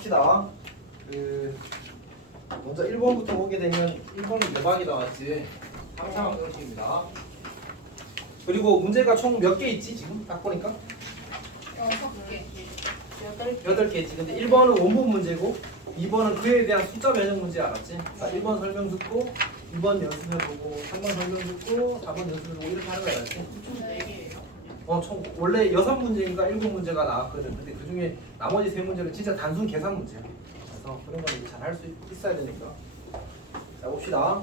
합시다. 먼저 1번부터 보게 되면 1번은 대박이 나왔지. 상상방정식입니다. 그리고 문제가 총 몇 개 있지 지금 딱 보니까? 6개. 8개 있지. 근데 1번은 원본 문제고 2번은 그에 대한 숫자 변형 문제 알았지? 자, 1번 설명 듣고 2번 연습해보고 3번 설명 듣고 4번 연습해보고 이렇게 하는 거 알았지? 총 4개예요. 총 원래 6문제인가 7문제가 나왔거든. 근데 그 중에 나머지 3문제는 진짜 단순 계산 문제야. 그래서 그런 건 잘 할 수 있어야 되니까. 자, 봅시다.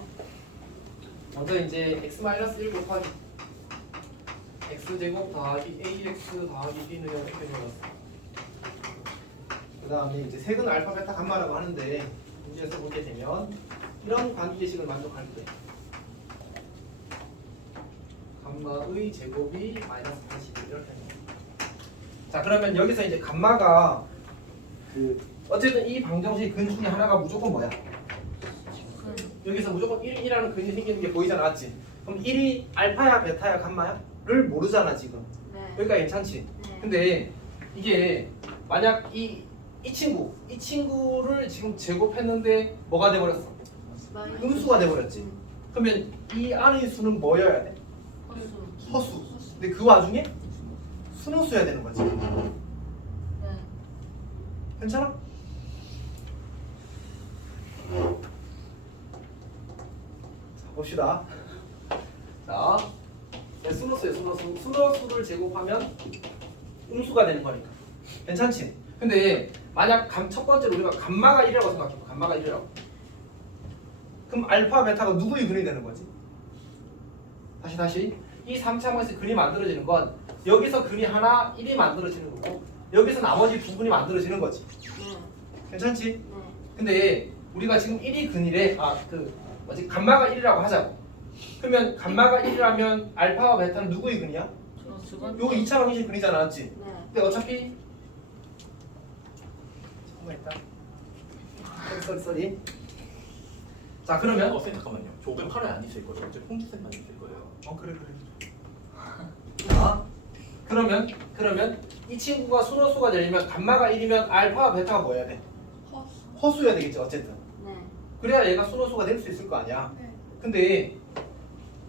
먼저 이제 x-1 곱하기 x제곱 더하기 ax 더하기 b는 이렇게 적었어. 그 다음에 이제 색은 알파, 베타, 감마라고 하는데 문제에서 보게 되면 이런 관계식을 만족할 때 감마의 제곱이 마이너스 81 이렇게 됩니다. 자, 그러면 여기서 이제 감마가 어쨌든 이 방정식 근 중에 하나가 무조건 뭐야? 여기서 무조건 1이라는 근이 생기는 게 보이잖아, 맞지? 그럼 1이 알파야, 베타야, 감마야? 를 모르잖아 지금. 네. 여기까지 괜찮지? 네. 근데 이게 만약 이 친구를 지금 제곱했는데 뭐가 돼버렸어? 음수가 돼버렸지. 그러면 이 안의 수는 뭐여야 돼? 허수. 근데 그 와중에 순호수여야 되는 거지. 네. 괜찮아? 자, 봅시다. 자, 순호수에 순호수를 제곱하면 음수가 되는 거니까. 괜찮지? 근데 만약 첫 번째로 우리가 감마가 1이라고 생각해봐. 감마가 1이라고. 그럼 알파, 베타가 누구의 근이 되는 거지? 다시. 이 3차 방정식 근이 만들어지는 건 여기서 근이 하나 1이 만들어지는 거고 여기서 나머지 두 근이 만들어지는 거지. 괜찮지? 근데 우리가 지금 1이 근이래. 감마가 1이라고 하자고. 그러면 감마가 1이라면 알파와 베타는 누구의 근이야? 요거 2차 방정식 근이잖아, 맞지? 근데 어차피 잠깐만 있다. 쏘리. 자, 그러면 잠깐만요. 조금 카라에 안 있을 거예요. 이제 홍지색만 있을 거예요. 그래. 자, 그러면 이 친구가 순호수가 되려면 감마가 1이면 알파와 베타가 뭐 해야 돼? 허수여야 되겠지, 어쨌든. 그래야 얘가 순호수가 될 수 있을 거 아니야. 근데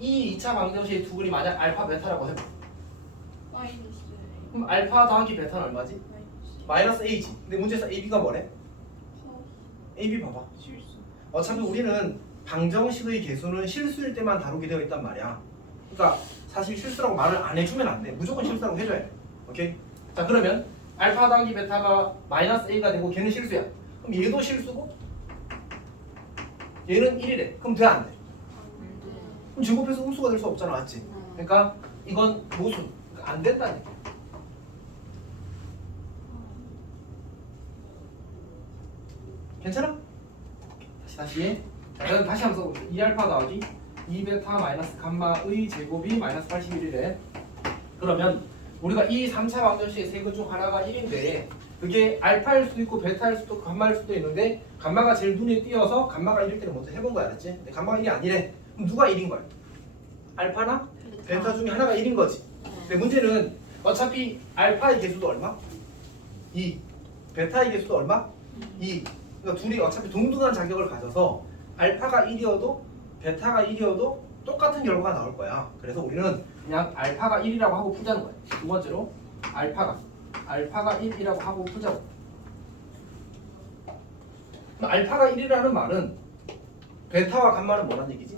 이 2차 방정식의 두 근이 만약 알파, 베타라고 해봐. 그럼 알파 더하기 베타는 얼마지? 마이너스 a지. 근데 문제에서 ab가 뭐래? ab 봐봐. 어차피 우리는 방정식의 개수는 실수일 때만 다루게 되어 있단 말이야. 그러니까 사실 실수라고 말을 안 해주면 안 돼. 무조건 실수라고 해줘야 돼. 오케이? 자, 그러면 알파 더하기 베타가 마이너스 a가 되고 걔는 실수야. 그럼 얘도 실수고 얘는 1이래. 그럼 돼, 안 돼? 그럼 제곱해서 음수가 될 수 없잖아, 맞지? 그러니까 이건 모순. 그러니까 안 된다니까. 괜찮아? 다시. 자, 그럼 다시 한번 써볼게요. 2알파 더하기 2베타 마이너스 감마의 제곱이 마이너스 81이래. 그러면 우리가 이 3차 방정식의 세 근 중 하나가 1인데 그게 알파일 수도 있고 베타일 수도 있고 감마일 수도 있는데 감마가 제일 눈에 띄어서 감마가 1일 때는 먼저 해본 거야, 알았지? 근데 감마가 1이 아니래. 그럼 누가 1인 거야? 알파나 베타 중에 하나가 1인 거지. 근데 문제는 어차피 알파의 개수도 얼마? 2. 베타의 개수도 얼마? 2. 그러니까 둘이 어차피 동등한 자격을 가져서 알파가 1이어도 베타가 1이어도 똑같은 결과가 나올 거야. 그래서 우리는 그냥 알파가 1이라고 하고 풀자는 거야. 두 번째로 알파가 1이라고 하고 풀자고. 그럼 알파가 1이라는 말은 베타와 감마는 뭐란 얘기지?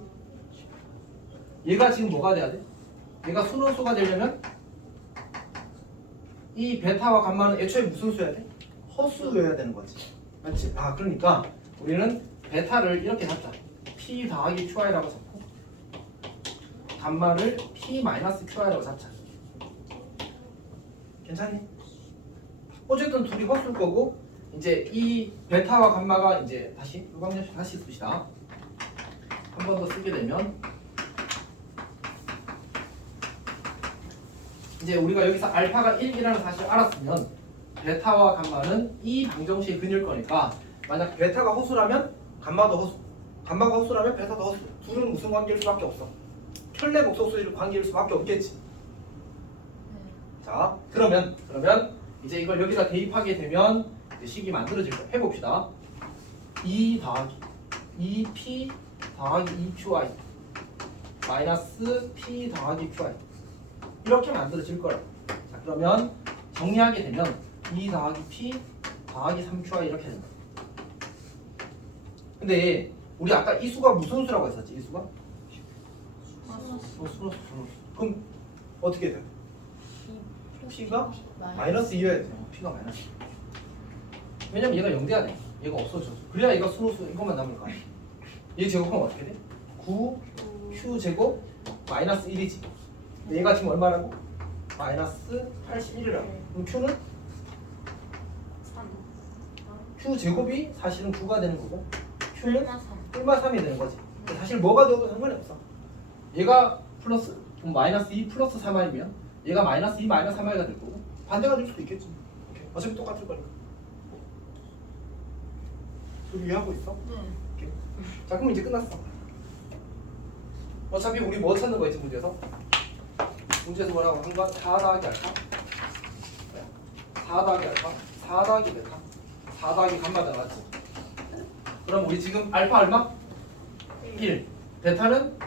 얘가 지금 뭐가 돼야 돼? 얘가 순호수가 되려면 이 베타와 감마는 애초에 무슨 수여야 돼? 허수여야 되는 거지. 맞지? 그러니까 우리는 베타를 이렇게 잡자. P 더하기 QI라고 잡고 감마를 P 마이너스 QI라고 잡자. 괜찮니? 어쨌든 둘이 허수일 거고 이제 이 베타와 감마가 이제 다시 루방정식 다시 씁시다. 한 번 더 쓰게 되면 이제 우리가 여기서 알파가 1이라는 사실을 알았으면 베타와 감마는 이 방정식의 근일 거니까 만약 베타가 허수라면 감마도 허수, 감마가 허수라면 베타도 허수. 둘은 무슨 관계일 수밖에 없어? 켤레 목소수의 관계일 수밖에 없겠지. 자, 그러면 이제 이걸 여기다 대입하게 되면 식이 만들어질 거야. 해봅시다. 2 더하기 2p 더하기 2qi 마이너스 p 더하기 qi 이렇게 만들어질 거야. 자, 그러면 정리하게 되면 2 더하기 p 더하기 3qi 이렇게 된다. 근데 우리 아까 이 수가 무슨 수라고 했었지? 이 수가? 수로. 그럼 어떻게 돼? p가 마이너스 2여야 돼. p가 마이너스. 왜냐면 얘가 0돼야 돼. 얘가 없어져. 그래야 얘가 수로 이것만 남을 거야. 얘 제곱하면 어떻게 돼? 9q 제곱 마이너스 1이지. 얘가 지금 얼마라고? 마이너스 81이라고. 그럼 q는? q 제곱이 사실은 9가 되는 거고 q는 1마 3이 되는 거지. 사실 뭐가 되어도 상관이 없어. 얘가 플러스 마이너스 2 플러스 3i면 얘가 마이너스 2 마이너스 3i가 될 거고 반대가 될 수도 있겠지. 오케이. 어차피 똑같을 거니까. 소리 이해하고 있어? 오케이. 자 그럼 이제 끝났어. 어차피 우리 뭐 찾는 거였지 문제에서? 문제에서 뭐라고 한 건 4 더하기 알파 4 더하기 알파 4 더하기 베타 4 더하기 감마다 나왔지. 그럼 우리 지금 알파 얼마? 1 베타는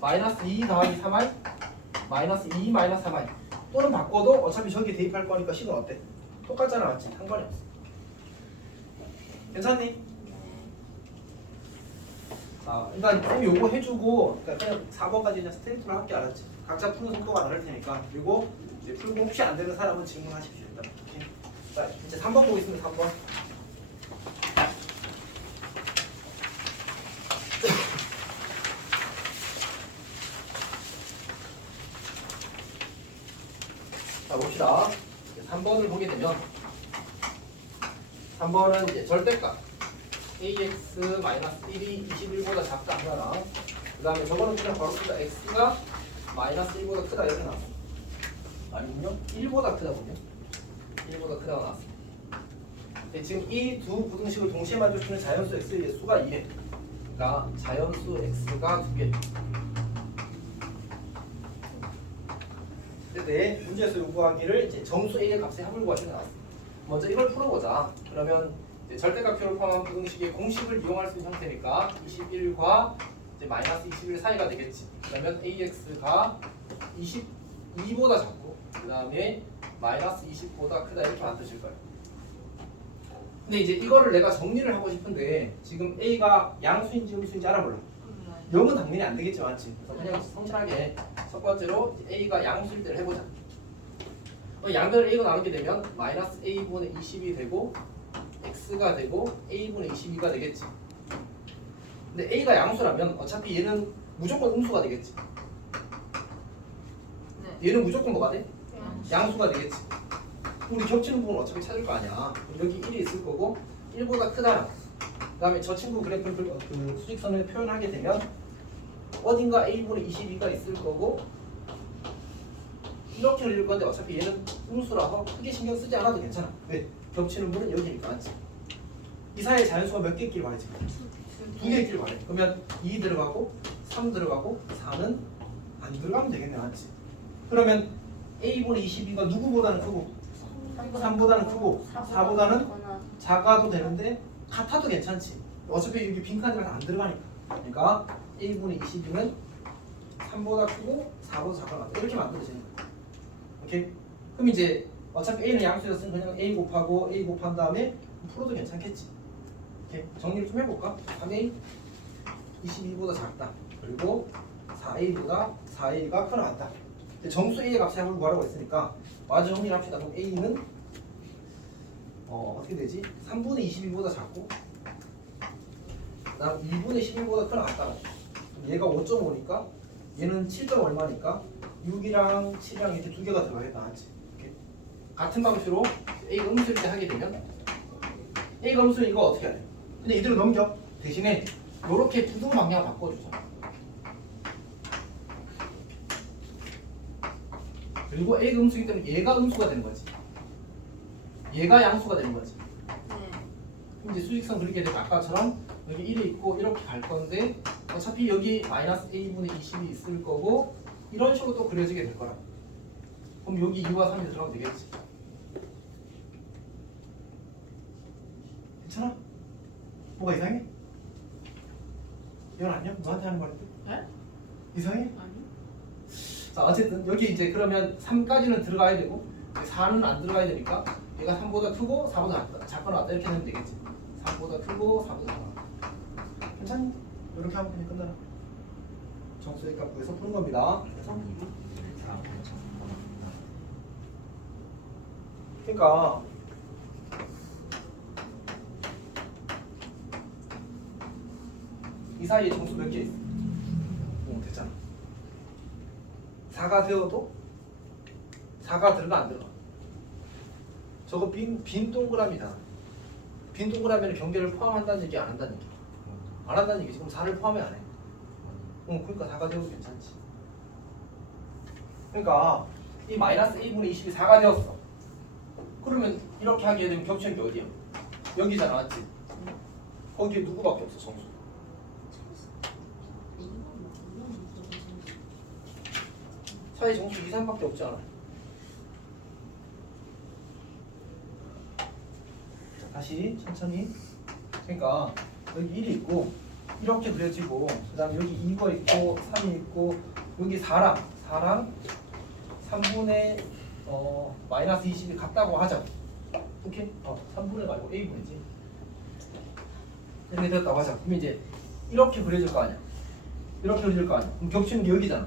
마이너스 2 더하기 3i 마이너스 2 마이너스 3i 또는 바꿔도 어차피 저기 대입할 거니까 식은 어때? 똑같잖아 맞지? 상관이 없어. 괜찮니? 아, 그러니까 쌤이 요거 해주고 그러니까 그냥 4번까지 그냥 스트레이트로 할게 알았지? 각자 푸는 속도가 다를 테니까 그리고 이제 풀고 혹시 안 되는 사람은 질문하십시오. 일단. 오케이. 자 이제 3번 보겠습니다. 3번. 자 봅시다. 3번을 보게 되면 3번은 이제 절대값 ax-1이 21보다 작다 하나랑 그 다음에 저거는 그냥 바로 쓰다 x가 마이너스 1보다 크다 이렇게 나왔어. 아니군요. 1보다 크다군요. 1보다 크다가 나왔어. 네, 지금 이 두 부등식을 동시에 만족시키는 자연수 x의 수가 2래. 그러니까 자연수 x가 2개. 근데 문제에서 요구하기를 이제 정수 a의 값의 합을 구하시는 게 나왔어. 먼저 이걸 풀어보자. 그러면 이제 절대값표를 포함한 부등식의 공식을 이용할 수 있는 형태니까 21과 이제 마이너스 21 사이가 되겠지. 그러면 ax가 22보다 작고 그 다음에 마이너스 20보다 크다 이렇게 만드실 거예요. 근데 이제 이거를 내가 정리를 하고 싶은데 지금 a가 양수인지 음수인지 알아볼라. 0은 당연히 안 되겠지 맞지? 그래서 그냥 성실하게 첫 번째로 a가 양수일 때를 해보자. 양변을 a가 나누게 되면 마이너스 a분의 20이 되고 x가 되고 a분의 22가 되겠지. 근데 a가 양수라면 어차피 얘는 무조건 음수가 되겠지. 얘는 무조건 뭐가 돼? 양수가 되겠지. 우리 겹치는 부분 어차피 찾을 거 아니야. 여기 1이 있을 거고 1보다 크다라. 그 다음에 저 친구 그래프를 그 수직선을 표현하게 되면 어딘가 a분의 22가 있을 거고 이렇게 그릴 건데 어차피 얘는 음수라서 크게 신경 쓰지 않아도 괜찮아. 왜? 겹치는 부분은 여기니까 맞지? 이 사이에 자연수가 몇 개 있길 바라지? 2개 있길 바래. 그러면 2 들어가고 3 들어가고 4는 안 들어가면 되겠네 맞지? 그러면 a분의 22가 누구보다는 크고 3보다는 크고 4보다는 작아도 되는데 같아도 괜찮지. 어차피 여기 빈칸이랑 안 들어가니까. 그러니까 a분의 22는 3보다 크고 4보다 작아. 이렇게 만들어지는 거야. 오케이? 그럼 이제 어차피 a는 양수였으면 그냥 a 곱하고 a 곱한 다음에 풀어도 괜찮겠지. 오케이? 정리를 좀 해볼까? 3a 22보다 작다. 그리고 4a보다 4a가 크나같다. 정수 a의 값의 합을 구하라고 했으니까 마저 정리를 합시다. 그럼 a는 어떻게 되지? 3분의 22보다 작고 그다음 2분의 11보다 크나같다. 얘가 5.5니까 얘는 7점 얼마니까 6이랑 7이랑 이렇게 두 개가 들어가겠다. 맞지? 같은 방식으로 a가 음수일 때 하게 되면 a가 음수는 이거 어떻게 해야 돼? 근데 이대로 넘겨. 대신에 이렇게 부등 방향을 바꿔주자. 그리고 a가 음수이기 때문에 얘가 음수가 되는 거지. 얘가 양수가 되는 거지. 그럼 이제 수직선 그리게 되면 아까처럼 여기 1이 있고 이렇게 갈 건데 어차피 여기 마이너스 a분의 20이 있을 거고 이런 식으로 또 그려지게 될 거라. 그럼 여기 2와 3이 들어가면 되겠지. 뭐가 이상해? 이건 아니야? 너한테 하는 말인데? 네? 이상해? 아니. 자 어쨌든 여기 이제 그러면 3까지는 들어가야 되고 4는 안 들어가야 되니까 얘가 3보다 크고 4보다 작거나 같다 이렇게 되면 되겠지. 3보다 크고 4보다 작아. 괜찮니? 이렇게 하면 그냥 끝나라. 정수의 값 구해서 푸는 겁니다. 그래서 그러니까 이 사이에 정수 몇 개 있어? 됐잖아. 4가 되어도 4가 들어가 안 들어가? 저거 빈 동그라미잖아. 빈 동그라미는 경계를 포함한다는 얘기 안 한다는 얘기? 안 한다는 얘기지. 그럼 4를 포함해 안 해? 그러니까 4가 되어도 괜찮지. 그러니까 이 마이너스 1분의 20이 4가 되었어. 그러면 이렇게 하게 되면 겹치는 게 어디야? 여기잖아, 맞지? 거기에 누구밖에 없어, 정수. 사이 정수 2, 3밖에 없지 않아? 자, 다시 천천히. 그러니까 여기 1이 있고 이렇게 그려지고 그 다음에 여기 2가 있고 3이 있고 여기 4랑 3분의 마이너스 20이 같다고 하자. 오케이? 3분의 말고 A분이지. 이렇게 되었다고 하자. 그럼 이제 이렇게 그려질 거 아니야? 이렇게 그려질 거 아니야? 그럼 겹치는 게 여기잖아.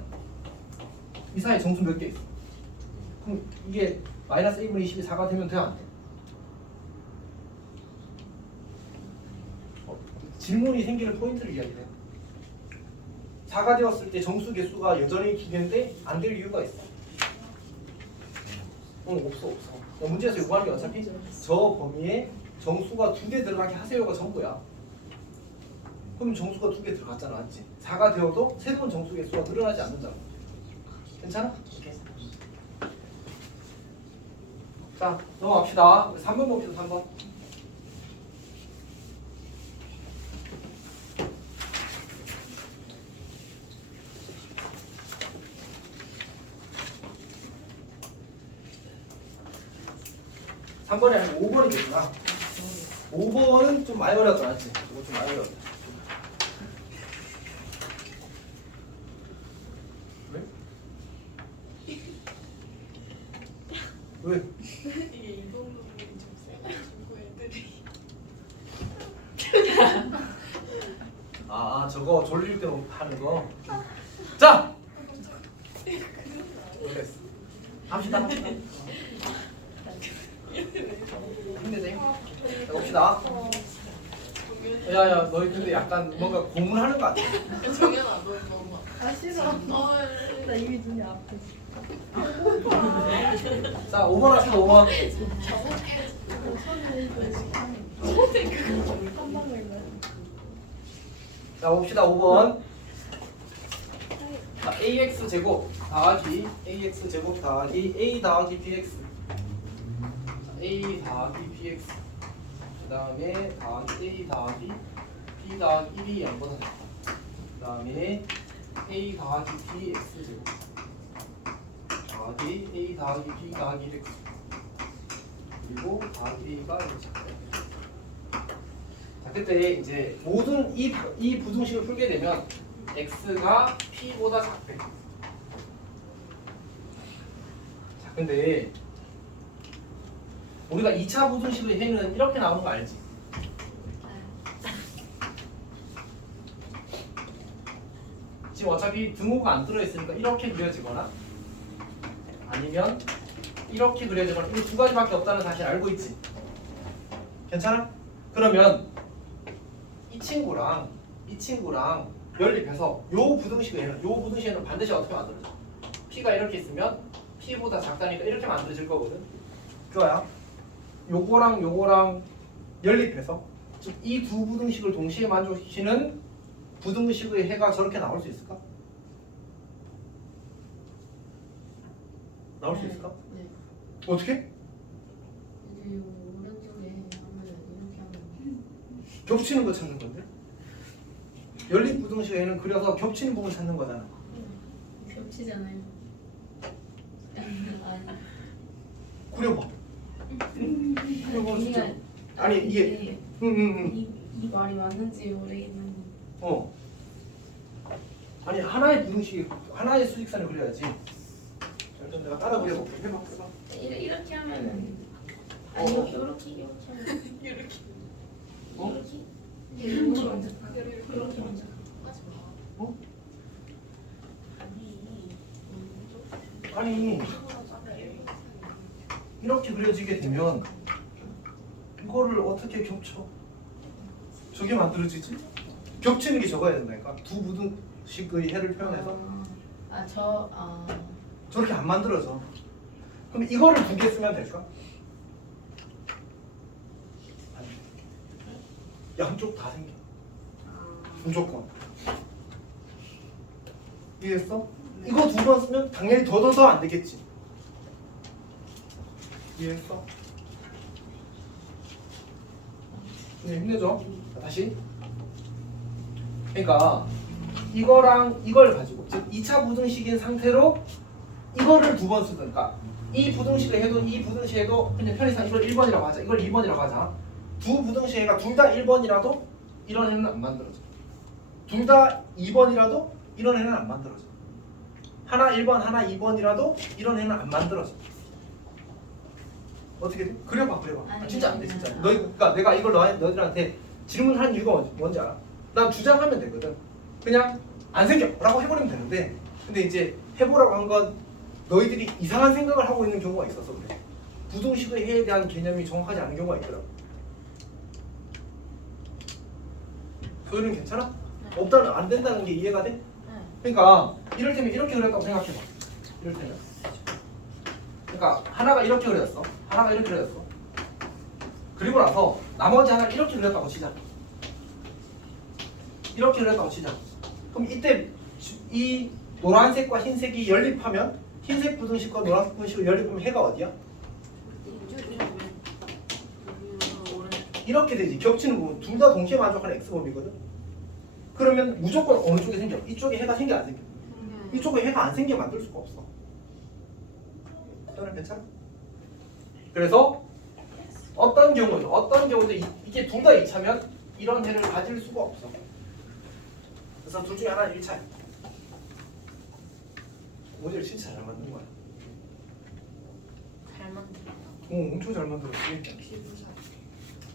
이 사이에 정수 몇 개 있어? 그럼 이게 마이너스 1분의 20이 4가 되면 돼? 안 돼? 질문이 생기는 포인트를 이야기해요. 4가 되었을 때 정수 개수가 여전히 기계인데 안 될 이유가 있어. 없어. 문제에서 요구하는 게 어차피 저 범위에 정수가 2개 들어가게 하세요가 전부야. 그럼 정수가 2개 들어갔잖아, 맞지? 4가 되어도 새로운 정수 개수가 늘어나지 않는다고. 괜찮아? 오케이. 자, 넘어갑시다. 3번 봅시다, 3번. (3번이) 아니고 5번이겠구나. 5번은 좀 많이 어려웠다, 맞지? 이거 좀 많이 어려웠다. 왜? 이게 이동능력이 좀 세가지고 애들이. 저거 졸릴 때 하는 거. 자! 그랬어. 합시다. 힘내세요. 자, 봅시다. 야야, 너희 근데 약간 뭔가 고문하는 거 같아. 정연아, 너 너무. 아 싫어. 나 이미 눈이 아파. 자, 5번 합시다. 5번. 한 방울 나. 자, 봅시다. 5번. 자, ax 제곱 더하기 ax 제곱 더하기 a 더하기 bx. 자, a 더하기 bx. 그 다음에 더하기 a 더하기 b 더하기 1이 0보다 작다. 그 다음에 a 더하기 bx 제곱 더하기 a 더하기 b 더하기 1x 그리고 더하기 a가 이렇게 작다. 자, 그때 이제 모든 이 부등식을 풀게 되면 x가 p보다 작대. 자, 근데 우리가 2차 부등식의 해는 이렇게 나오는 거 알지? 지금 어차피 등호가 안 들어있으니까 이렇게 그려지거나 아니면 이렇게 그려지거나 이 두 가지밖에 없다는 사실 알고 있지? 괜찮아? 그러면 이 친구랑 연립해서 요 부등식에는 반드시 어떻게 만들어져? p가 이렇게 있으면 p보다 작다니까 이렇게 만들어질 거거든. 좋아요. 요거랑 연립해서 즉 이 두 부등식을 동시에 만족시키는 부등식의 해가 저렇게 나올 수 있을까? 나올 수 있을까? 네. 어떻게? 이제 오른쪽에 하면 이렇게 하면. 겹치는 거 찾는 건데? 연립 부등식에는 그려서 겹치는 부분 찾는 거잖아. 겹치잖아요. 아니. 그려봐. 그려봐 진짜. 아니 이게 이 이 말이 맞는지 모르겠는데. 아니 하나의 부등식 하나의 수직선을 그려야지. 자, 일단 내가 따라 그려볼게. 해봐. 이렇게 하면 어. 아니 이렇게 하면 이렇게 어? 이렇게 먼저 이렇게 먼저. 하지 마. 어? 아니 아니 이렇게 그려지게 되면 이거를 어떻게 겹쳐? 저게 만들어지지? 겹치는 게 적어야 된다니까. 두 부등식의 해를 표현해서 저렇게 안 만들어져. 그럼 이거를 두 개 쓰면 될까? 아니. 양쪽 다 생겨. 무조건. 이해했어? 이거 두 번 쓰면 당연히 더 안 되겠지. 이해했어? 네, 힘내죠? 자, 다시. 그러니까 이거랑 이걸 가지고 즉 2차 부등식인 상태로 이거를 두 번 쓰든가 이 부등식을 해도 이 부등식 해도 그냥 편의상 이걸 1번이라고 하자. 이걸 2번이라고 하자. 두 부등식이가 둘 다 1번이라도 이런 해는 안 만들어져. 둘 다 2번이라도 이런 해는 안 만들어져. 하나 1번 하나 2번이라도 이런 해는 안 만들어져. 어떻게 돼? 그려봐. 진짜 안 돼 진짜. 그러니까 내가 이걸 너희들한테 질문한 이유가 뭔지 알아? 난 주장하면 되거든. 그냥 안 생겨 라고 해버리면 되는데 근데 이제 해보라고 한 건 너희들이 이상한 생각을 하고 있는 경우가 있어서 그래. 부등식의 해에 대한 개념이 정확하지 않은 경우가 있더라고. 소율은 괜찮아? 없다는 안 된다는 게 이해가 돼? 그러니까 이를테면 이렇게 그렸다고 생각해봐. 이를테면 그러니까 하나가 이렇게 그렸어. 하나가 이렇게 그렸어. 그리고 나서 나머지 하나 이렇게 그렸다고 치자. 이렇게 그렸다고 치자. 그럼 이때 이 노란색과 흰색이 연립하면 흰색 부등식과 노란색 부등식을 연립하면 해가 어디야? 이렇게 되지. 겹치는 부분 둘 다 동시에 만족하는 x범위거든. 그러면 무조건 어느 쪽에 생겨? 이쪽에 해가 생겨 안 생겨? 이쪽에 해가 안 생겨 만들 수가 없어. 너는 괜찮아? 그래서 어떤 경우도 이게 둘 다 2차면 이런 해를 가질 수가 없어. 그래서 둘 중에 하나는 1차야. 모델을 진짜 잘 만든 거야. 잘 만들었다. 엄청 잘 만들었지.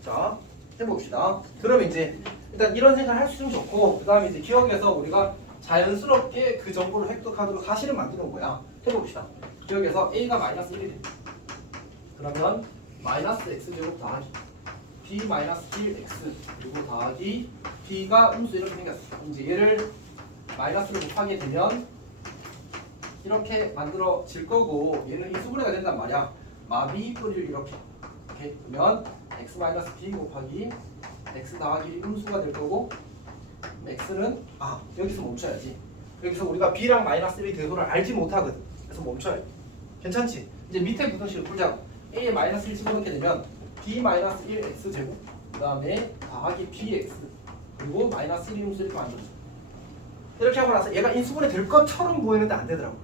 자, 해봅시다. 그러면 이제 일단 이런 생각을 할 수 있으면 좋고 그 다음에 이제 기억에서 우리가 자연스럽게 그 정보를 획득하도록 사실을 만드는 거야. 해봅시다. 기억에서 A가 마이너스 1이 돼. 그러면 마이너스 X제곱 더하기 B 마이너스 1X 그리고 더하기 B가 음수 이렇게 생겼어. 이제 얘를 마이너스를 곱하게 되면 이렇게 만들어질 거고 얘는 인수분해가 된단 말이야. 마비 뿌리를 이렇게 그러면 x 마이너스 b 곱하기 x 더하기 1이 음수가 될 거고 x는 여기서 멈춰야지. 여기서 우리가 b랑 마이너스 1이 대소를 알지 못하거든. 그래서 멈춰야 돼. 괜찮지? 이제 밑에 부등식을 풀자. a에 마이너스 1 집어넣게 되면 b 마이너스 1x 제곱 그 다음에 더하기 bx 그리고 마이너스 1이 음수 이렇게 만들어져. 이렇게 하고 나서 얘가 인수분해 될 것처럼 보이는데 안 되더라고.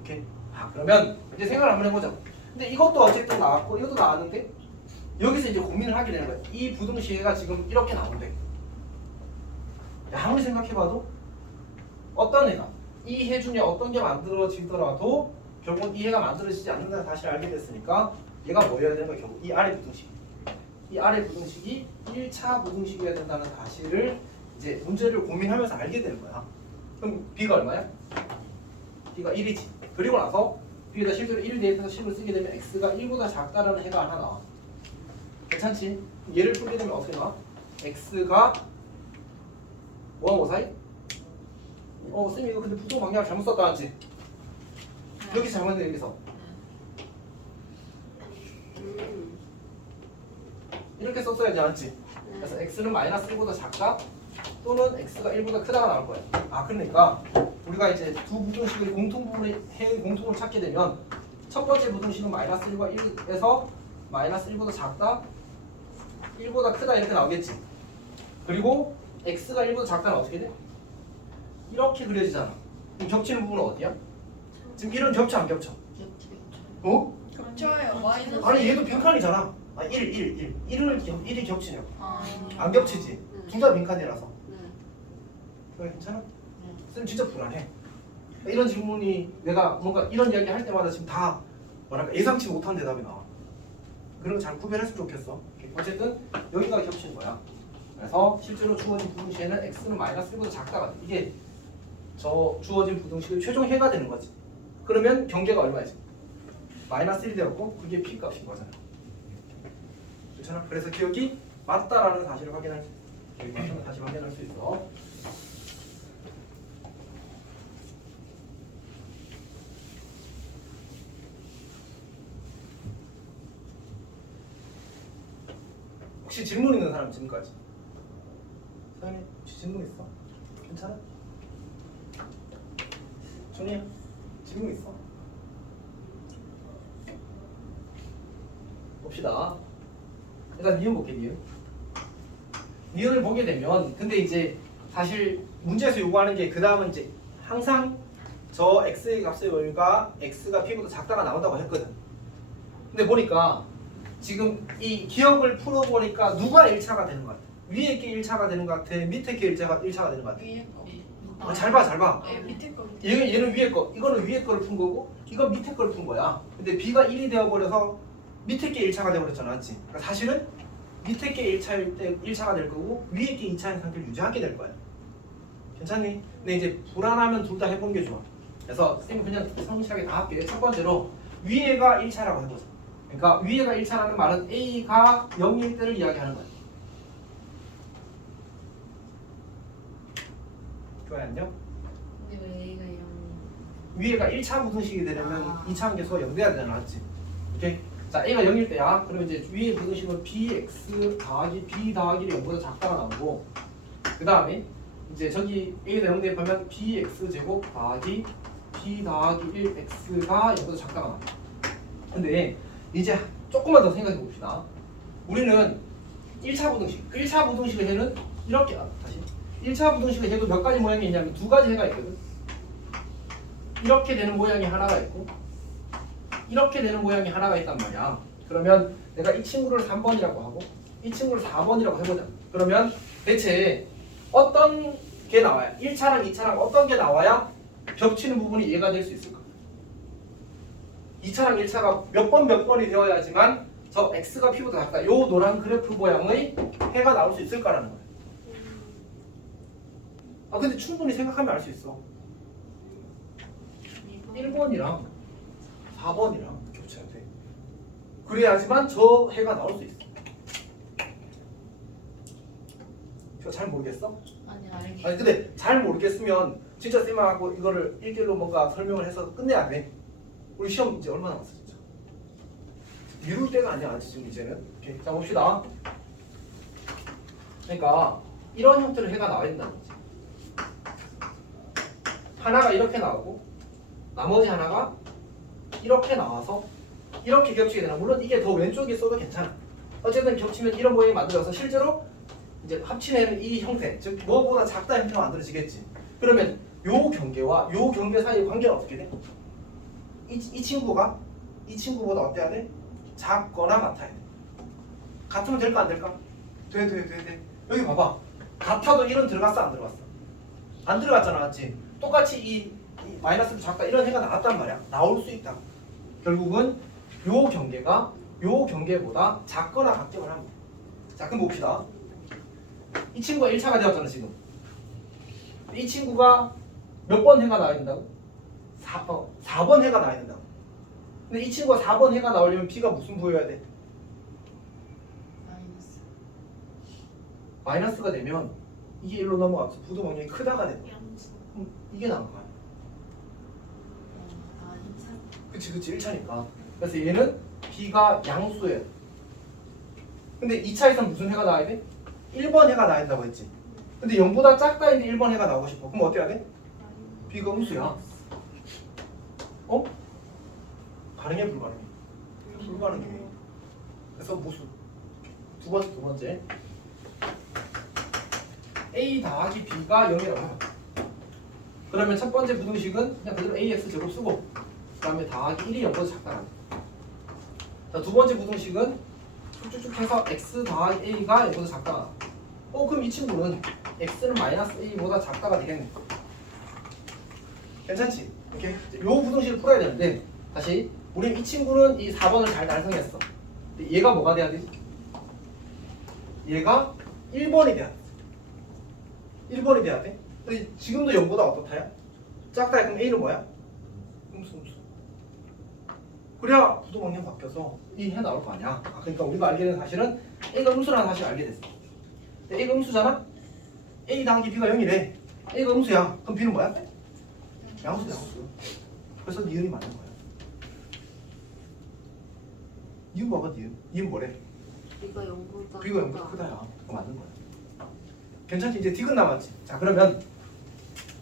오케이. 그러면 이제 생각을 한번 해보자. 근데 이것도 어쨌든 나왔고 이것도 나왔는데 여기서 이제 고민을 하게 되는 거야. 이 부등식이 지금 이렇게 나온대. 아무리 생각해봐도 어떤 애가 이 해 중에 어떤 게 만들어지더라도 결국은 이 해가 만들어지지 않는다는 사실을 알게 됐으니까 얘가 뭐여야 되는 거야? 결국 이 아래 부등식. 이 아래 부등식이 1차 부등식이어야 된다는 사실을 이제 문제를 고민하면서 알게 되는 거야. 그럼 b가 얼마야? b가 1이지. 그리고 나서 b에다 실제로 1 대입해서 식을 쓰게 되면 x가 1보다 작다라는 해가 하나 나와. 괜찮지? 얘를 풀게 되면 어떻게 나와? x가 5하고 4이? 쌤 이거 근데 부동 방향 잘못 썼다 하지? 여기서 잘못했네 여기서. 이렇게 썼어야지 않았지? 그래서 x는 마이너스 1보다 작다 또는 x가 1보다 크다가 나올 거야. 그러니까 우리가 이제 두 부등식의 공통분의 해의 공통을 찾게 되면 첫 번째 부등식은 마이너스 1과 1에서 마이너스 1보다 작다 1보다 크다 이렇게 나오겠지. 그리고 x가 1보다 작다는 어떻게 돼? 이렇게 그려지잖아. 그럼 겹치는 부분은 어디야? 지금 1은 겹쳐 안 겹쳐? 어? 겹쳐요. 마이너스. 아니 얘도 빈칸이잖아. 아 1이 겹치냐고. 아. 안 겹치지. 둘 다 빈칸이라서. 네. 그래 괜찮아? 네. 쌤 진짜 불안해. 이런 질문이 내가 뭔가 이런 이야기 할 때마다 지금 다 뭐랄까 예상치 못한 대답이 나와. 그런 거 잘 구별했으면 좋겠어. 어쨌든 여기가 겹치는 거야. 그래서 실제로 주어진 부등식에는 x는 마이너스 1보다 작다가 돼. 이게 저 주어진 부등식의 최종 해가 되는 거지. 그러면 경계가 얼마지? 마이너스 1이 되었고 그게 p 값인 거잖아. 괜찮아? 그래서 기억이 맞다라는 사실을 확인할 수 있어. 기억이 맞다는 사실을 확인할 수 있어. 혹시 질문 있는 사람 지금까지? 사장님 혹시 질문 있어? 괜찮아? 준이야 질문 있어? 봅시다. 일단 니은 볼게 니은. 니은을 보게 되면 근데 이제 사실 문제에서 요구하는 게 그 다음은 이제 항상 저 x의 값의 월과 x가 p보다 작다가 나온다고 했거든. 근데 보니까 지금 이 기억을 풀어보니까 누가 1차가 되는 것 같아? 위에 게 1차가 되는 것 같아? 밑에 게 1차가 되는 것 같아? 위에 거. 잘 봐, 잘 봐. 네, 밑에 거. 얘는 위에 거, 이거는 위에 거를 푼 거고 이건 밑에 거를 푼 거야. 근데 b가 1이 되어버려서 밑에 게 1차가 되어버렸잖아, 맞지? 그러니까 사실은 밑에 게 1차일 때 1차가 될 거고 위에 게 2차인 상태를 유지하게 될 거야. 괜찮니? 근데 이제 불안하면 둘 다 해보는 게 좋아. 그래서 쌤이 그냥 성실하게 다 할게. 첫 번째로 위에가 1차라고 해보자. 그러니까 위에가 1차라는 말은 a가 0일 때를 이야기하는 거야. 좋아요, 안녕? 근데 왜 A가 0? 위에가 1차 부등식이 되려면 아. 2차 함계수가 0 돼야 되잖아, 맞지? 오케이? 자, a가 0일 때야. 그러면 이제 위에 부등식은 bx 더하기 b 더하기 0보다 작다가 나오고 그 다음에 이제 저기 a가 0 대입하면 bx 제곱 더하기 b 더하기 1x가 0보다 작다가 나와. 근데 이제 조금만 더 생각해 봅시다. 우리는 1차 부등식의 해는 이렇게 다시 1차 부등식의 해도 몇 가지 모양이 있냐면 두 가지 해가 있거든. 이렇게 되는 모양이 하나가 있고 이렇게 되는 모양이 하나가 있단 말이야. 그러면 내가 이 친구를 3번이라고 하고 이 친구를 4번이라고 해보자. 그러면 대체 어떤 게 나와야 1차랑 2차랑 어떤 게 나와야 겹치는 부분이 이해가 될 수 있을까? 2차랑 1차가 몇 번이 되어야지만 저 x가 p보다 작다. 요 노란 그래프 모양의 해가 나올 수 있을까라는 거야. 아 근데 충분히 생각하면 알 수 있어. 1번이랑 4번이랑 겹쳐야 돼. 그래야지만 저 해가 나올 수 있어. 저 잘 모르겠어? 아니 알겠어. 아니 근데 잘 모르겠으면 진짜 쌤하고 이거를 1대1로 뭔가 설명을 해서 끝내야 돼. 우리 시험 이제 얼마 남았어 진짜? 미룰 때가 아니야 지금 이제는. 오케이. 자 봅시다. 그러니까 이런 형태로 해가 나와야 된다는 거지. 하나가 이렇게 나오고 나머지 하나가 이렇게 나와서 이렇게 겹치게 되나. 물론 이게 더 왼쪽에 있어도 괜찮아. 어쨌든 겹치면 이런 모양이 만들어서 실제로 이제 합치는 이 형태, 즉 뭐보다 작다 형태가 만들어지겠지. 그러면 요 경계와 요 경계 사이의 관계는 어떻게 돼? 이 친구가 이 친구보다 어때야 돼? 작거나 같아야 돼. 같으면 될까 안 될까? 돼. 여기 봐봐. 같아도 1은 들어갔어 안 들어갔어? 안 들어갔잖아, 맞지? 똑같이 이 마이너스도 작다 이런 해가 나왔단 말이야. 나올 수 있다. 결국은 요 경계가 요 경계보다 작거나 같기만 합니다. 자, 그럼 봅시다. 이 친구가 1차가 되었잖아 지금. 이 친구가 몇 번 해가 나와야 된다고? 4번 해가 나와야 된다고. 근데 이 친구가 4번 해가 나오려면 b가 무슨 부여해야 돼? 마이너스. 마이너스가 되면 이게 1로 넘어가서 부도 방정이 크다가 된다. 그럼 이게 나온 거야. 아 2차. 그치 1차니까. 그래서 얘는 b가 양수예요. 근데 2차에서 무슨 해가 나와야 돼? 1번 해가 나야 된다고 했지. 근데 0보다 작다 했는데 1번 해가 나오고 싶어. 그럼 어떻게 해야 돼? b가 음수야. 어? 가능해 불가능해? 불가능해. 그래서 무수. 두 번째 a 더하기 b가 0이라고 해요. 그러면 첫 번째 부등식은 그냥 그대로 ax 제곱 쓰고 그 다음에 더하기 1이 0보다 작다는. 자, 두 번째 부등식은 쭉쭉쭉 해서 x 더하기 a가 이보다 작다가 그럼 이 친구는 x는 마이너스 a보다 작다가 되겠네. 괜찮지? 이렇게 요 부등식을 풀어야 되는데 다시 우리 이 친구는 이 4번을 잘 달성했어. 근데 얘가 뭐가 돼야 되지? 얘가 1번이 돼야 돼. 1번이 돼야 돼. 근데 지금도 0보다 어떻다야? 작다. 그럼 a는 뭐야? 음수. 그래야 부동항량 바뀌어서 이 해 나올 거 아니야. 그러니까 우리가 알게 된 사실은 a가 음수라는 사실을 알게 됐어. 근데 a가 음수잖아? a 더하기 b가 0이래. a가 음수야. 그럼 b는 뭐야? 양수. 그래서 니은이 맞는 거야. 니은 봐봐, 니은. 니은 뭐래? B가 0보다 b가 0보다 크다야. 그거 맞는 거야. 괜찮지? 이제 디귿 남았지. 자, 그러면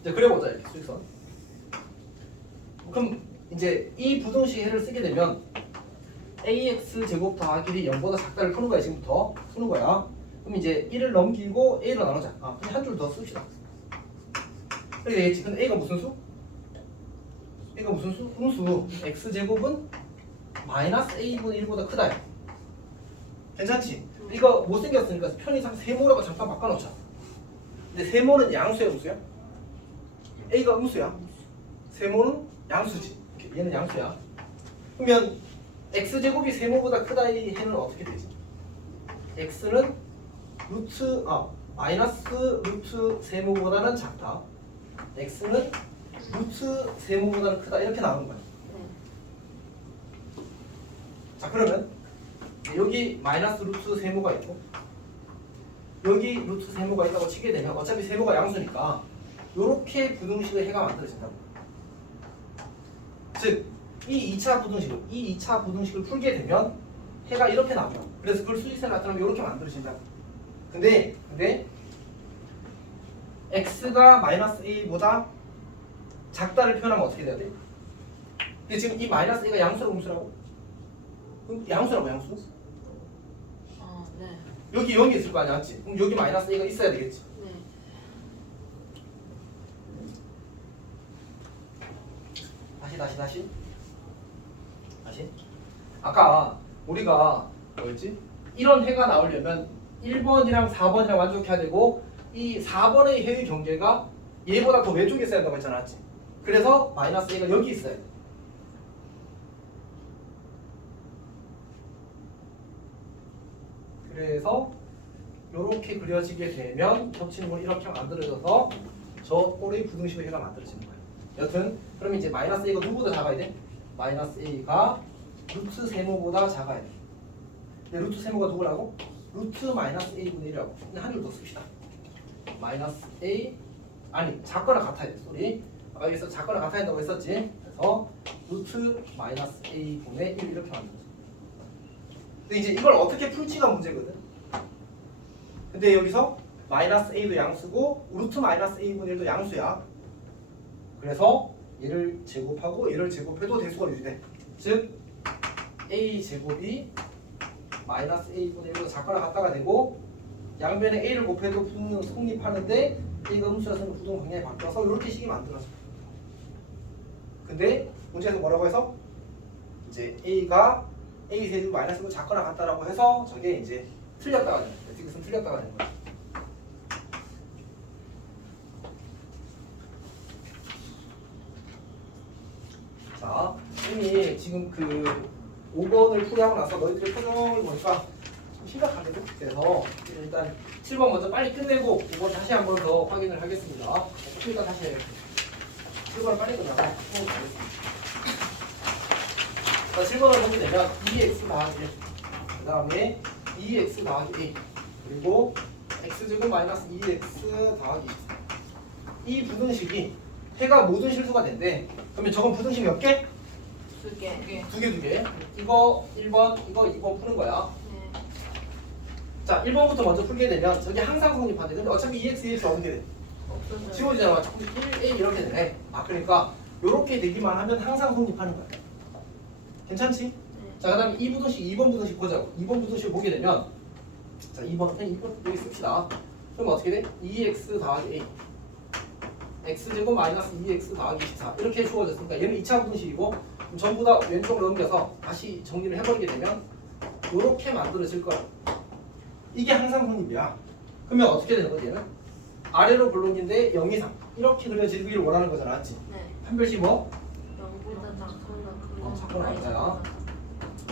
이제 그려보자. 이렇게 수직선. 그럼 이제 이 부등식 해를 쓰게 되면 ax 제곱 더하기 b이 0보다 작다를 푸는 거야. 지금부터 푸는 거야. 그럼 이제 1을 넘기고 a로 나누자. 그럼 한 줄 더 씁시다. 이렇게 되겠지. 근데 a가 무슨 수? a가 무슨 수? 음수. x 제곱은 마이너스 a분의 1보다 크다. 괜찮지? 이거 못생겼으니까 편의상 세모라고 잠깐 바꿔놓자. 근데 세모는 양수야, 음수야? a가 음수야. 세모는 양수지. 얘는 양수야. 그러면 x제곱이 세모보다 크다 이 해는 어떻게 되지? x는 마이너스 루트 세모보다는 작다. x는 루트 세모보다는 크다. 이렇게 나오는 거야. 자, 그러면 여기 마이너스 루트 세모가 있고 여기 루트 세모가 있다고 치게 되면 어차피 세모가 양수니까 이렇게 부등식의 해가 만들어진다고. 즉, 이 2차 부등식을 풀게 되면 해가 이렇게 나와요. 그래서 그걸 수직선에 나타나면 이렇게 만들어진다. 근데 x가 마이너스 a보다 작다를 표현하면 어떻게 돼야 돼? 근데 지금 이 마이너스 a가 양수라고 음수라고? 그럼 양수라고 양수? 네. 여기 0이 있을 거 아니야, 맞지? 그럼 여기 마이너스 a가 있어야 되겠지. 네. 다시. 아까 우리가 뭐였지? 이런 해가 나오려면 1번이랑 4번이랑 만족해야 되고 이 4번의 해의 경계가 얘보다 더 왼쪽에 있어야 한다고 했잖아, 맞지? 그래서 마이너스 a가 여기 있어야 돼. 그래서 이렇게 그려지게 되면 겹치는 걸 이렇게 만들어져서 저 꼴의 부등식의 해가 만들어지는 거예요. 여튼 그럼 이제 마이너스 a가 누구보다 작아야 돼? 마이너스 a가 루트 세모보다 작아야 돼. 근데 루트 세모가 누구라고? 루트 마이너스 a분의 1이라고. 근데 한 줄 더 씁시다. 마이너스 a 작거나 같아야 돼. 소리. 아까 여기서 작거나 같아야 된다고 했었지. 그래서 루트 마이너스 a분의 1 이렇게 만들어져. 근데 이제 이걸 어떻게 풀지가 문제거든. 근데 여기서 마이너스 a도 양수고 루트 마이너스 a분의 1도 양수야. 그래서 얘를 제곱하고 얘를 제곱해도 대수가 유지돼. 즉 a 제곱이 마이너스 a분의 1로 작거나 같다가 되고 양변에 a를 곱해도 부등은 성립하는데 a가 음수라서는 부등 방향이 바뀌어서 이렇게 식이 만들어져. 근데 문제에서 뭐라고 해서 이제 a가 a 세제곱 마이너스 1로 작거나 같다라고 해서 저게 이제 틀렸다가 되는 거야. 디귿은 틀렸다가 되는 거야. 자, 이미 지금 그 5번을 풀이하고 나서 너희들의 표정을 보니까 좀 심각하거든. 그래서 일단 7번 먼저 빨리 끝내고 5번 다시 한 번 더 확인을 하겠습니다. 일단 다시 해요. 7번을 빨리 끝나고 가겠습니다. 자, 7번을 보게 되면 2x 더하기 1, 그 다음에 2x 더하기 a, 그리고 x제곱 마이너스 2x 더하기 24. 이 부등식이 해가 모든 실수가 된대. 그러면 저건 부등식 몇 개? 2개. 두 개. 이거 1번, 이거 2번 푸는 거야. 네. 자, 1번부터 먼저 풀게 되면 저게 항상 성립한대. 근데 어차피 2x, 2x 어떻게 돼? 없어져요. 지워지잖아. 자꾸 1a 이렇게 되네. 그러니까 이렇게 되기만 하면 항상 성립하는 거야. 괜찮지? 네. 자, 그 다음에 이 부등식, 2번 부등식 보자고. 2번 부등식을 보게 되면 자, 2번 여기 씁시다. 그럼 어떻게 돼? 2x 더하기 a x제곱 마이너스 2x 더하기 24 이렇게 주어졌으니까 얘는 2차 부등식이고 그럼 전부 다 왼쪽으로 넘겨서 다시 정리를 해버리게 되면 이렇게 만들어질 거야. 이게 항상 성립이야. 그러면 어떻게 되는 거지 얘는? 아래로 블록인데 0 이상 이렇게 그려지길 원하는 거잖아, 맞지? 네. 판별시 뭐? 0보다 작거나 작거나 같아요.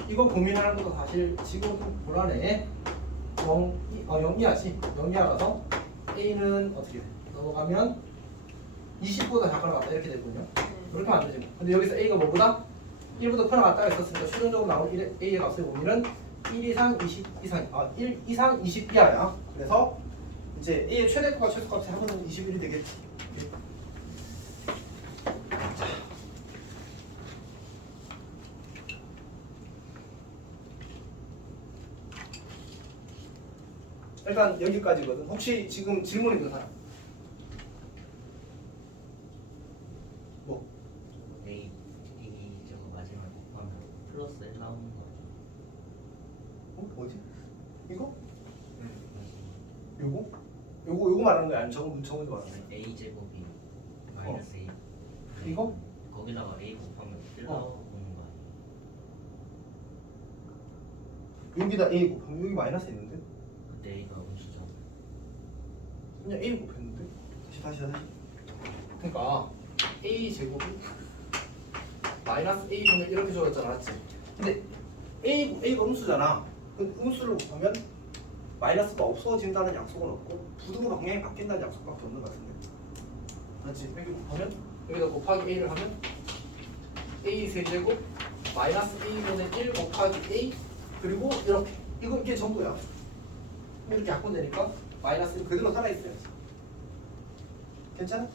이거 고민하는 것도 사실 지금 좀 곤란해. 0 이하지. 0 이하라서 A는 어떻게 돼? 넘어가면 20보다 작거나 같다 이렇게 되거든요. 그렇게 하면 안 되지. 근데 여기서 A가 뭐보다? 1보다 커나 같다 했었으니까 최종적으로 나온 A의 값의 범위는 1 이상 20 이상 1 이상 20 이하야. 그래서 이제 A의 최대값과 최소값이 하면 21이 되겠지. 일단 여기까지거든. 혹시 지금 질문 있는 사람? 뭐? A 저거 마지막 곱하면 플러스 1 나오는 거 뭐지? 이거? 아니야? 요거 말하는 거야? 아니면 저거 말하는 거야? A 제곱이 마이너스 A 이거? 거기다가 A 곱하면 1 어. 나오는 거 아니야? 여기다 A 곱하면 여기 마이너스 있는데? 그때 A가 음수잖아. 그냥 A 곱했는데? 다시. 그러니까 A 제곱이 마이너스 A 분의 이렇게 적었잖아, 맞지? 근데 A가 음수잖아. 그 음수를 곱하면 마이너스가 없어진다는 약속은 없고 부등호 방향이 바뀐다는 약속밖에 없는 것 같은데, 맞지? 여기 곱하면 여기다 곱하기 A를 하면 A 세제곱 마이너스 A 분의 1 곱하기 A 그리고 이렇게 이게 전부야. 이렇게 약분되니까 마이너스 그대로 살아있어야지. 괜찮아?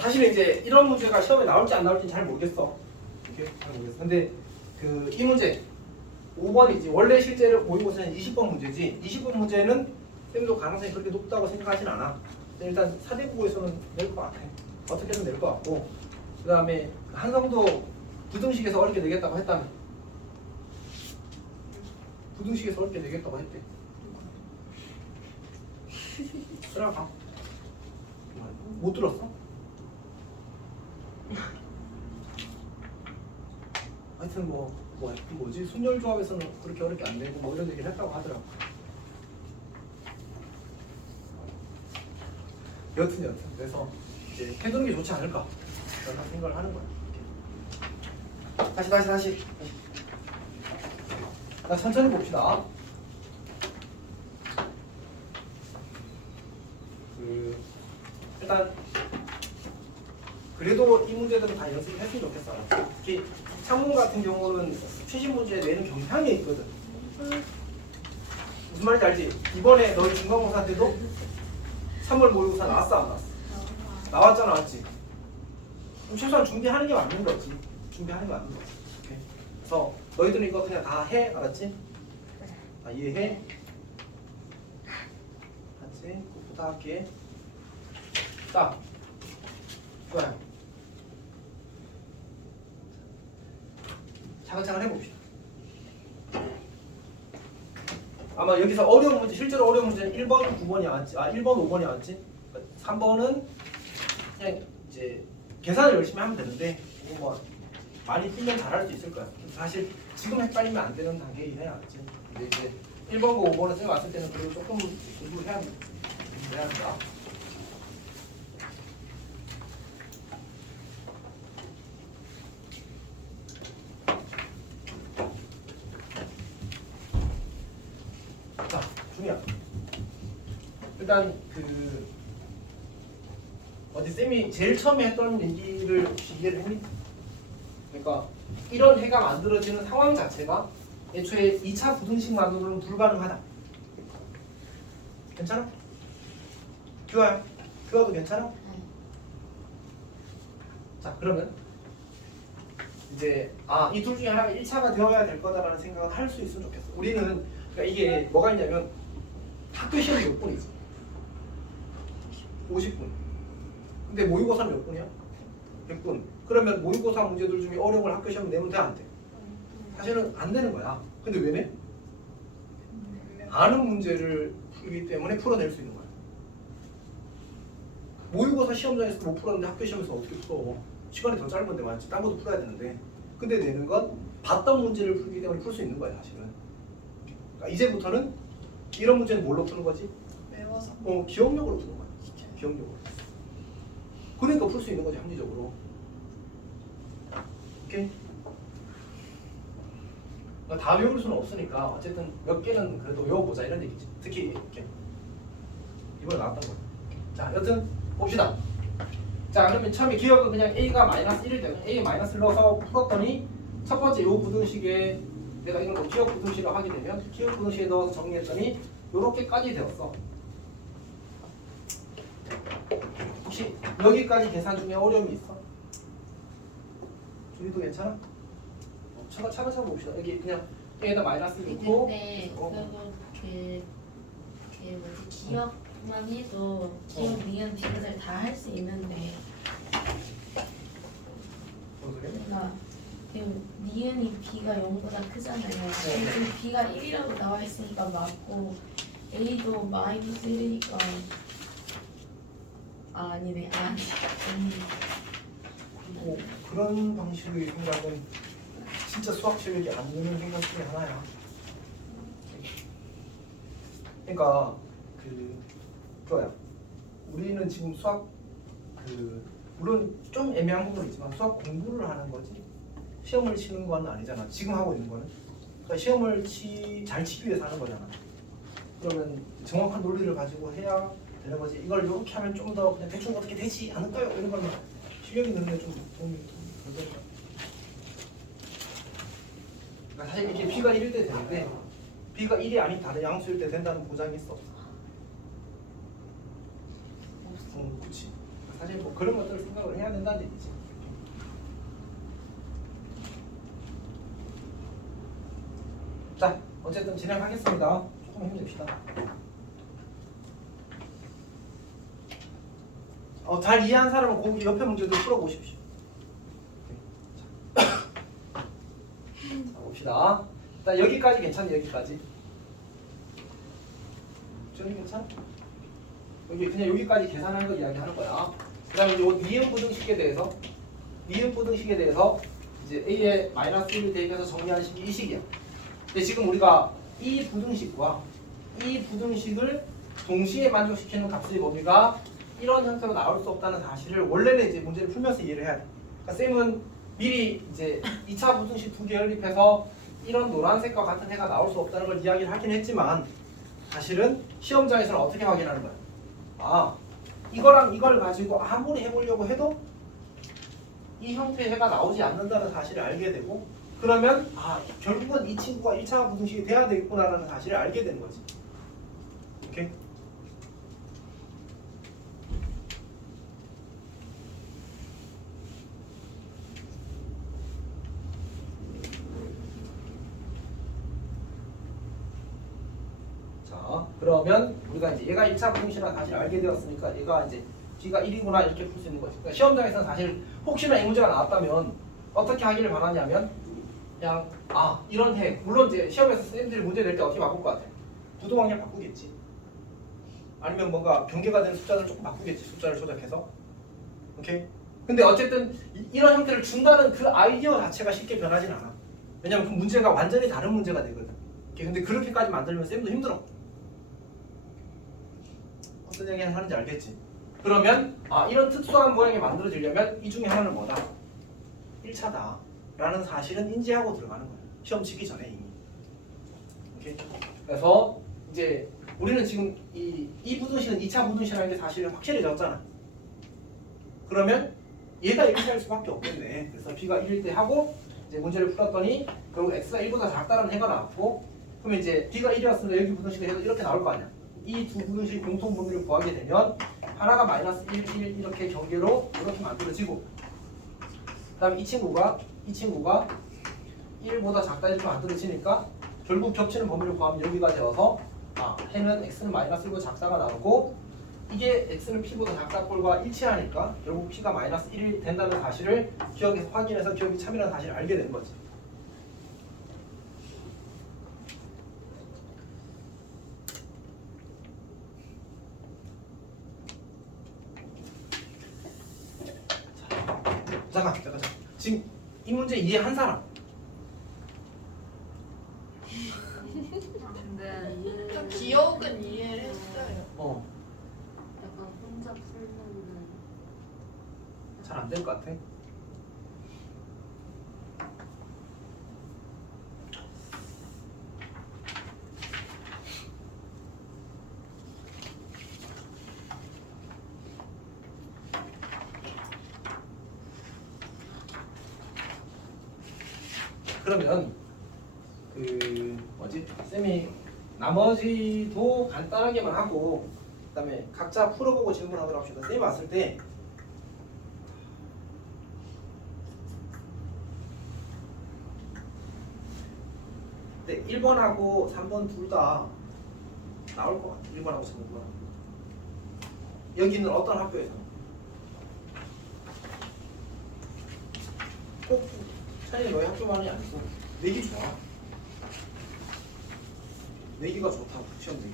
사실은 이제 이런 문제가 시험에 나올지 안 나올지 잘 모르겠어. 이렇게 잘 모르겠어. 근데 이 문제 5번이지. 원래 실제로 모의고사는 20번 문제지. 20번 문제는 쌤도 가능성이 그렇게 높다고 생각하진 않아. 근데 일단 사대국어에서는 낼 것 같아. 어떻게든 낼 것 같고. 그 다음에 한성도 부등식에서 어렵게 내겠다고 했다며. 부등식에서 어렵게 내겠다고 했대. 들어가. 못 들었어? 하여튼 뭐지? 순열조합에서는 그렇게 어렵게 안 되고 뭐 이런 얘기를 했다고 하더라고. 여튼 그래서 이제 해두는 게 좋지 않을까 그런 생각을 하는 거야. 다시. 자, 천천히 봅시다. 일단 그래도 이 문제들은 다 연습했으면 좋겠어. 특히 창문 같은 경우는 최신 문제 내는 경향이 있거든. 무슨 말인지 알지? 이번에 너희 중간고사 때도 3월 모의고사 나왔어 안 나왔어? 나왔잖아, 맞지? 그럼 최소한 준비하는 게 맞는 거지. 준비하는 게 맞는 거지. 오케이. 그래서 너희들은 이거 그냥 다 해, 알았지? 다 이해해? 알았지? 꼭 부탁할게. 자, 좋아요. 차근차근 해봅시다. 아마 여기서 어려운 문제, 실제로 어려운 문제는 1번, 9번이 나왔지. 1번, 5번이 나왔지. 3번은 그냥 이제 계산을 열심히 하면 되는데 뭐 많이 풀면 잘할 수 있을 거야. 사실 지금 헷갈리면 안 되는 단계이긴 해야 알지. 근데 이제 1번과 5번을 쌤 왔을 때는 그래도 조금 공부를 해야 한다. 자, 중요한. 일단 어디 쌤이 제일 처음에 했던 얘기를 혹시 이해를 했니? 그러니까 이런 해가 만들어지는 상황 자체가 애초에 2차 부등식만으로는 불가능하다. 괜찮아? 규아야? 규아도 괜찮아? 자, 그러면 이제 이 둘 중에 하나가 1차가 되어야 될 거다라는 생각을 할 수 있으면 좋겠어. 우리는 그러니까 이게 뭐가 있냐면 학교 시험이 몇 분이지? 50분. 근데 모의고사는 몇 분이야? 100분. 그러면 모의고사 문제들 중에 어려운 걸 학교 시험에 내면 돼, 안 돼? 사실은 안 되는 거야. 근데 왜 내? 아는 문제를 풀기 때문에 풀어낼 수 있는 거야. 모의고사 시험장에서 못 풀었는데 학교 시험에서 어떻게 풀어? 시간이 더 짧은데 맞지? 딴 것도 풀어야 되는데. 근데 내는 건 봤던 문제를 풀기 때문에 풀 수 있는 거야 사실은. 그러니까 이제부터는 이런 문제는 뭘로 푸는 거지? 외워서. 기억력으로 푸는 거야. 기억력으로. 그러니까 풀 수 있는 거지 합리적으로. 오케이? 그러니까 다 외울 수는 없으니까 어쨌든 몇 개는 그래도 외워보자 이런 얘기지. 특히 이렇게 이번에 나왔던 거. 자, 여튼 봅시다. 자, 그러면 처음에 기억은 그냥 a가 마이너스 1일 때 a 마이너스를 넣어서 풀었더니 첫 번째 요 부등식에 내가 이걸 뭐 기억 부등식을 하게 되면 기억 부등식에 넣어서 정리했더니 요렇게까지 되었어. 혹시 여기까지 계산 중에 어려움이 있어? 준이도 괜찮아? 차근차근 봅시다. 여기 그냥 a에다 마이너스 넣고 근데 그거 그 뭐지 기억만 해도 기억 니은 비교를 다 할 수 있는데 뭔 소리야? 그러니까 그 니은이 b가 0보다 크잖아요. 지금 b가 1이라고 나와 있으니까 맞고 a도 마이너스 1이니까 아니네 아니. 뭐 그런 방식의 생각은 진짜 수학 실력이 안 느는 생각 중에 하나야. 그러니까 좋아요. 우리는 지금 수학 물론 좀 애매한 부분은 있지만 수학 공부를 하는 거지 시험을 치는 건 아니잖아. 지금 하고 있는 거는. 그러니까 시험을 잘 치기 위해서 하는 거잖아. 그러면 정확한 논리를 가지고 해야 되는 거지. 이걸 이렇게 하면 좀 더 그냥 대충 어떻게 되지 않을까요? 이런 거는 실력이 느는 데 좀 도움이 덜 될까. 그러니까 사실 이게 b가 1일 때 되는데 b가 1이 아닌 다른 양수일 때 된다는 보장이 있어. 그렇지. 사실 뭐 그런 것들을 생각을 해야 된다는 얘기지. 자, 어쨌든 진행하겠습니다. 조금 힘냅시다. 잘 이해한 사람은 거기 옆에 문제도 풀어보십시오. 자, 봅시다. 자, 여기까지 괜찮니? 여기까지. 저기 괜찮아? 여기 그냥 여기까지 계산하는 거 이야기하는 거야. 그 다음에 요 니은 부등식에 대해서 이제 a에 마이너스 1을 대입해서 정리하는 식이 이 식이야. 근데 지금 우리가 이 부등식과 이 부등식을 동시에 만족시키는 값의 범위가 이런 형태로 나올 수 없다는 사실을 원래는 이제 문제를 풀면서 이해를 해야 돼. 그러니까 쌤은 미리 이제 2차 부등식 두 개 연립해서 이런 노란색과 같은 해가 나올 수 없다는 걸 이야기를 하긴 했지만 사실은 시험장에서는 어떻게 확인하는 거야? 이거랑 이걸 가지고 아무리 해보려고 해도 이 형태의 해가 나오지 않는다는 사실을 알게 되고 그러면 결국은 이 친구가 1차 부등식이 돼야 되겠구나라는 사실을 알게 되는 거지. 오케이? 자, 그러면 우리가 이제 얘가 1차 부등식이라는 사실을 알게 되었으니까 얘가 이제 b가 1이구나 이렇게 풀 수 있는 거지. 그러니까 시험장에서는 사실 혹시나 이 문제가 나왔다면 어떻게 하기를 바라냐면 그냥 이런 해 물론 이제 시험에서 쌤들이 문제 낼 때 어떻게 바꿀 것 같아? 부등항량 바꾸겠지. 아니면 뭔가 변개가 되는 숫자를 조금 바꾸겠지. 숫자를 조작해서. 오케이? 근데 어쨌든 이런 형태를 준다는 그 아이디어 자체가 쉽게 변하진 않아. 왜냐면 그 문제가 완전히 다른 문제가 되거든. 오케이? 근데 그렇게까지 만들면 쌤도 힘들어. 어떤 얘기 하는지 알겠지? 그러면 이런 특수한 모양이 만들어지려면 이 중에 하나는 뭐다? 1차다 라는 사실은 인지하고 들어가는 거야. 시험 치기 전에 이미. 오케이? 그래서 이제 우리는 지금 이 부등식은 2차 부등식이라는 게 사실은 확실해졌잖아. 그러면 얘가 이렇게 할 수밖에 없겠네. 그래서 b가 1일 때 하고 이제 문제를 풀었더니 결국 x가 1보다 작다는 해가 나왔고 그러면 이제 b가 1이었으면 여기 부등식을 해도 이렇게 나올 거 아니야. 이 두 부등식 공통 범위를 구하게 되면 하나가 마이너스 1, 1 이렇게 경계로 이렇게 만들어지고 그 다음에 이 친구가 1보다 작다 이렇게 만들어지니까 결국 겹치는 범위를 구하면 여기가 되어서 해는 x는 마이너스 1보다 작다가 나오고 이게 x는 p보다 작다 꼴과 일치하니까 결국 p가 마이너스 1이 된다는 사실을 기억에서 확인해서 기억이 참이라는 사실을 알게 된 거지. 잠깐. 지금 이 문제 이해한 사람? 근데 저 기억은 이해를 했어요. 약간 혼자 풀면은 잘 안 될 것 같아. 그러면 그 뭐지? 쌤이 나머지도 간단하게만 하고 그다음에 각자 풀어보고 질문하도록 합시다. 쌤이 왔을 때 네, 1번하고 3번 둘 다 나올 것 같아. 1번하고 3번. 여기는 어떤 학교에서? 꼭 찬이 너희 학교만이 아니고 내기 좋아. 내기가 좋다고 시험 내기.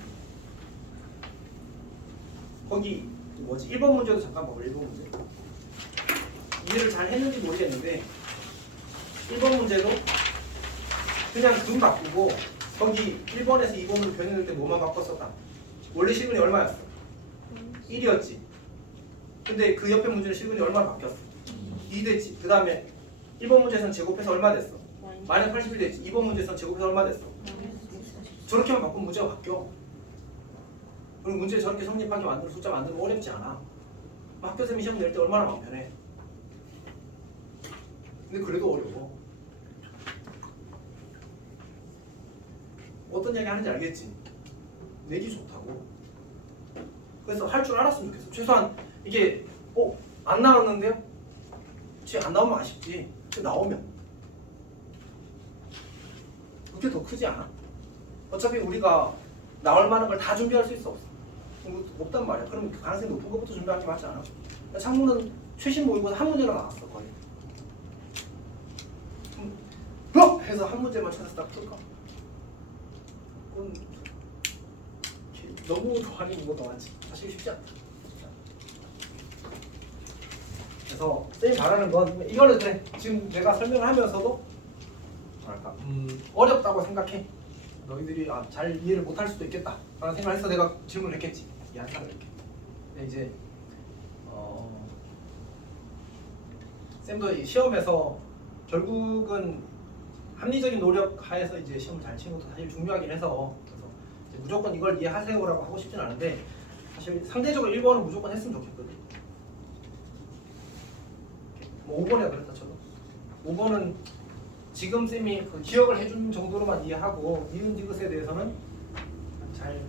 거기 그 뭐지? 1번 문제도 잠깐 봐봐. 1번 문제. 이해를 잘 했는지 모르겠는데 1번 문제도 그냥 금 바꾸고 거기 1번에서 2번으로 변형될 때 뭐만 바꿨었다. 원래 시그널이 얼마였어? 1이었지. 근데 그 옆에 문제는 시그널이 얼마나 바뀌었어? 2 됐지. 그 다음에 1번 문제에서는 제곱해서 얼마 됐어? 마이너스 81 됐지. 2번 문제에서는 제곱해서 얼마 됐어? 저렇게만 바꾸면 문제가 바뀌어. 그리고 문제 저렇게 성립하게 만들고 숫자 만들면 어렵지 않아. 학교쌤이 시험 낼 때 얼마나 마음 편해. 근데 그래도 어려워. 어떤 얘기 하는지 알겠지? 내기 좋다고. 그래서 할 줄 알았으면 좋겠어. 최소한 이게 안 나왔는데요? 안 나오면 아쉽지. 나오면 그게 더 크지 않아? 어차피 우리가 나올 만한 걸 다 준비할 수 있어 없어? 없단 말이야. 그럼 가능성이 높은 것부터 준비할 게 맞지 않아? 창문은 최신 모의고사 한 문제로 나왔어 거의. 해서 한 문제만 찾아서 딱 풀까? 그건 너무 더하니 뭐더 하지. 사실 쉽지 않다. 그래서 쌤이 말하는 건 이거는 그래. 지금 내가 설명을 하면서도 뭐랄까 어렵다고 생각해. 너희들이 잘 이해를 못할 수도 있겠다 라는 생각을 해서 내가 질문을 했겠지. 이해한 사람 이렇게. 근데 이제 쌤도 이 시험에서 결국은 합리적인 노력 하에서 이제 시험을 잘 치는 것도 사실 중요하긴 해서 그래서 이제 무조건 이걸 이해하세요라고 하고 싶진 않은데 사실 상대적으로 1번은 무조건 했으면 좋겠거든. 뭐 5번이라 그랬다 쳐도 5번은 지금 쌤이 그 기억을 해준 정도로만 이해하고 니은 디귿에 대해서는 잘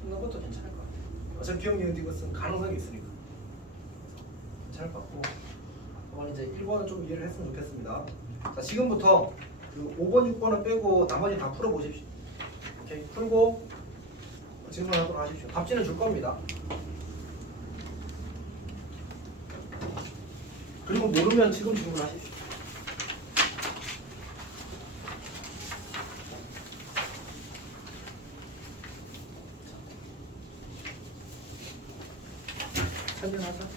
찍는 것도 괜찮을 것 같아요. 어차피 기억 니은 디귿은 가능성이 있으니까 괜찮을 것 같고 그러면 이제 1번은 좀 이해를 했으면 좋겠습니다. 자, 지금부터 그 5번, 6번은 빼고 나머지 다 풀어보십시오. 오케이, 풀고 질문하도록 하십시오. 답지는 줄 겁니다. 그리고 모르면 지금 질문하십시오. 설명하자.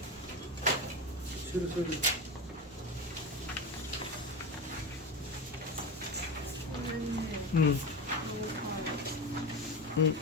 슬슬. 선생님 음. 너무